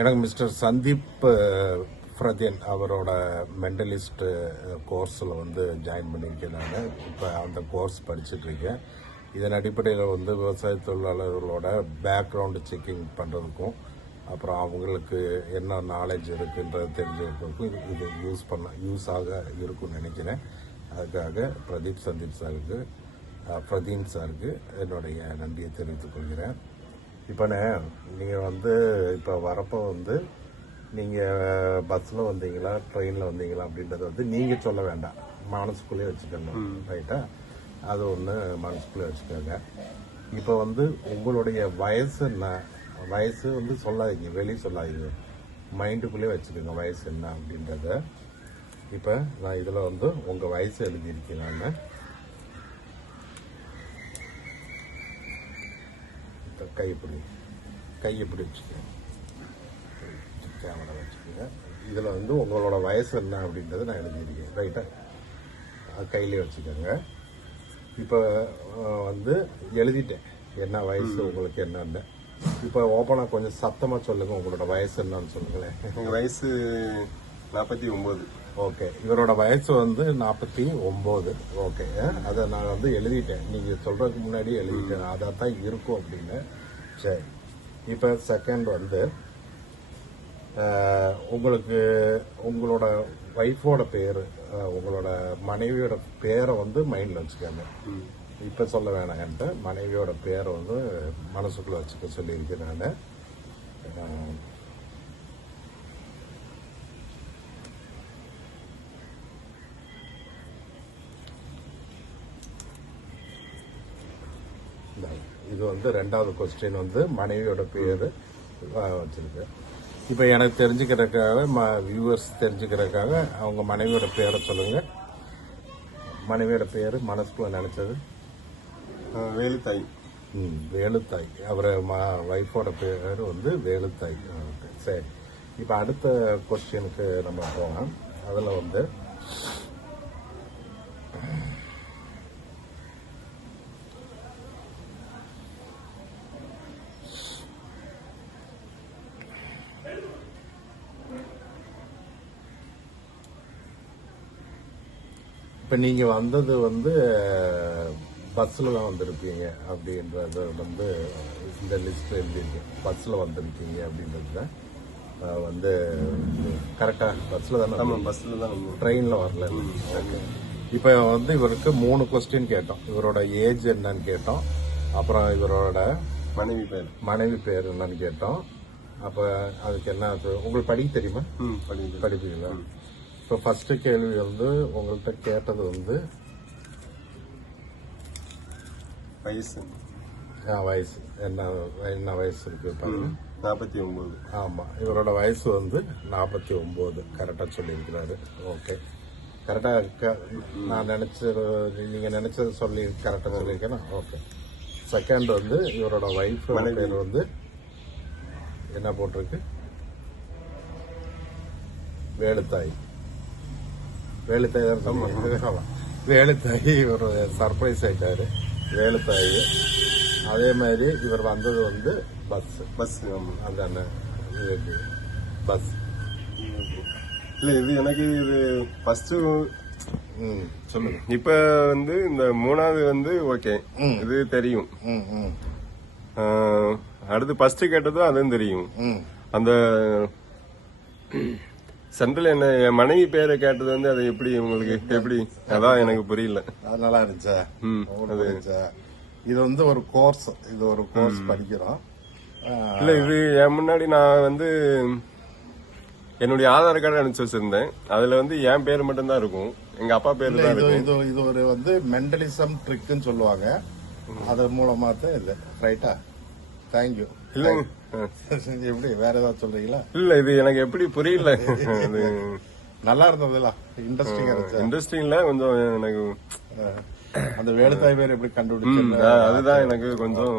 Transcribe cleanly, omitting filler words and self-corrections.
எனக்கு மிஸ்டர் சந்தீப் ஃப்ரதேன் அவரோட மெண்டலிஸ்ட் கோர்ஸில் வந்து ஜாயின் பண்ணியிருக்கேன். நான் இப்போ அந்த கோர்ஸ் படிச்சுட்டு இருக்கேன். இதன் அடிப்படையில் வந்து விவசாய தொழிலாளர்களோட பேக்ரவுண்டு செக்கிங் பண்ணுறதுக்கும் அப்புறம் அவங்களுக்கு என்ன நாலேஜ் இருக்குன்றது தெரிஞ்சுக்கிறதுக்கும் இது யூஸாக இருக்கும்னு நினைக்கிறேன். அதுக்காக பிரதீன் சாருக்கு என்னுடைய நன்றியை தெரிவித்துக் கொள்கிறேன். இப்போ நீங்கள் வந்து இப்போ வரப்போ வந்து நீங்கள் பஸ்ஸில் வந்தீங்களா ட்ரெயினில் வந்தீங்களா அப்படின்றத வந்து நீங்கள் சொல்ல வேண்டாம், மனசுக்குள்ளேயே வச்சுக்கணும். ரைட்டா? அது ஒன்று மனசுக்குள்ளே வச்சுக்கோங்க. இப்போ வந்து உங்களுடைய வயசு என்ன, வயசு வந்து சொல்லாதீங்க, வெளியே சொல்லாதீங்க, மைண்டுக்குள்ளேயே வச்சுக்கோங்க வயசு என்ன அப்படின்றத. இப்போ நான் இதில் வந்து உங்கள் வயசு எழுதியிருக்கேன். நான் கையப்படி வச்சுக்கோங்க, கேமரா வச்சுக்கோங்க. இதில் வந்து உங்களோட வயசு என்ன அப்படின்றத நான் எழுதியிருக்கேன். ரைட்டா? கையிலே வச்சுக்கோங்க. இப்போ வந்து எழுதிட்டேன் என்ன வயசு உங்களுக்கு என்னன்னு. இப்போ ஓப்பனாக கொஞ்சம் சத்தமாக சொல்லுங்கள், உங்களோட வயசு என்னன்னு சொல்லுங்களேன். எங்கள் வயசு 49. ஓகே, இவரோட வயசு வந்து 49. ஓகே, அதை நான் வந்து எழுதிட்டேன், நீங்கள் சொல்கிறதுக்கு முன்னாடி எழுதிட்டேன், அதாக தான் இருக்கும் அப்படின்னு. சரி, இப்போ செகண்ட் வந்து உங்களுக்கு உங்களோட ஒய்ஃபோட பேர், உங்களோட மனைவியோட பேரை வந்து மைண்டில் வச்சுக்கோங்க. இப்போ சொல்ல வேணாங்கன்ட்டு மனைவியோட பேரை வந்து மனசுக்குள்ளே வச்சுக்க சொல்லியிருக்கேன் நான். இது வந்து ரெண்டாவது கொஸ்டின் வந்து மனைவியோட பேர் வச்சிருக்கு. இப்போ எனக்கு தெரிஞ்சுக்கிறதுக்காக வியூவர்ஸ் தெரிஞ்சுக்கிறதுக்காக அவங்க மனைவியோட பேரை சொல்லுங்க. மனைவியோட பேர் மனசுக்குள்ள நினைச்சது வேலுத்தாய். வேலுத்தாய். அவரை ஒய்ஃபோட பேர் வந்து வேலுத்தாய். சரி, இப்போ அடுத்த கொஸ்டினுக்கு நம்ம போகலாம். அதில் வந்து இப்போ நீங்கள் வந்தது வந்து பஸ்ஸில் தான் வந்திருக்கீங்க அப்படின்றது வந்து இந்த லிஸ்ட் எழுதியிருக்கேன். பஸ்ஸில் வந்திருக்கீங்க அப்படின்றது வந்து கரெக்டாக பஸ்ஸில் தானே? ஆமாம், பஸ்ஸில் தான். ட்ரெயினில் வரல. ஓகே, இப்போ வந்து இவருக்கு 3 கொஸ்டின் கேட்டோம். இவரோட ஏஜ் என்னன்னு கேட்டோம், அப்புறம் இவரோட மனைவி பேர் என்னன்னு கேட்டோம். அப்போ அதுக்கு என்ன உங்களுக்கு படிக்க தெரியுமா? படிப்பீங்களா? இப்போ ஃபர்ஸ்ட் கேள்வி வந்து உங்கள்கிட்ட கேட்டது வந்து வயசு. வயசு என்ன வயசு இருக்கு பாருங்க. 49. ஆமாம், இவரோட வயசு வந்து 49. கரெக்டாக சொல்லியிருக்கிறாரு. ஓகே, கரெக்டாக நான் நீங்கள் நினைச்சது சொல்லி கரெக்டாக சொல்லியிருக்கேன்னா ஓகே. செகண்ட் வந்து இவரோட ஒய்ஃப் பேர் வந்து என்ன போட்டிருக்கு? வேலுத்தாய். வேலுத்தாய் தான். வேலுத்தாய் ஒரு சர்ப்ரைஸ் ஆயிட்டாரு. வேலுத்தாய். அதே மாதிரி இவர் வந்தது வந்து பஸ். அந்த பஸ் இல்ல, இது எனக்கு இது ஃபர்ஸ்ட் சொல்லுங்க. இப்ப வந்து இந்த 3வது வந்து ஓகே, இது தெரியும். அடுத்து ஃபர்ஸ்ட் கேட்டதும் அதுவும் தெரியும். அந்த சென்ட்ரல் என்ன என் மனைவி பேரை கேட்டது வந்து அது எப்படி உங்களுக்கு எப்படி? அதான் எனக்கு புரியல. அது நல்லா இருந்துச்சா? இது வந்து ஒரு கோர்ஸ், இது ஒரு கோர்ஸ் படிக்கிறோம். இல்ல, இது என் முன்னாடி நான் வந்து என்னுடைய ஆதார் கார்டு அனுப்பிச்சு வச்சிருந்தேன். அதுல வந்து என் பேர் மட்டும் தான் இருக்கும், எங்க அப்பா பேர் தான் இருக்கும். இது ஒரு வந்து மெண்டலிசம் ட்ரிக்னு சொல்லுவாங்க, அது மூலமா தான் இது. ரைட்டா? தேங்க்யூ. இல்லைங்க, எப்படி வேற ஏதாவது சொல்றீங்களா? இல்ல, இது எனக்கு எப்படி புரியல. நல்லா இருந்ததுல, இன்ட்ரெஸ்டிங்ல கொஞ்சம் எனக்கு அந்த வேலுத்தாய் பேர் எப்படி கண்டுபிடிச்சு அதுதான் எனக்கு கொஞ்சம்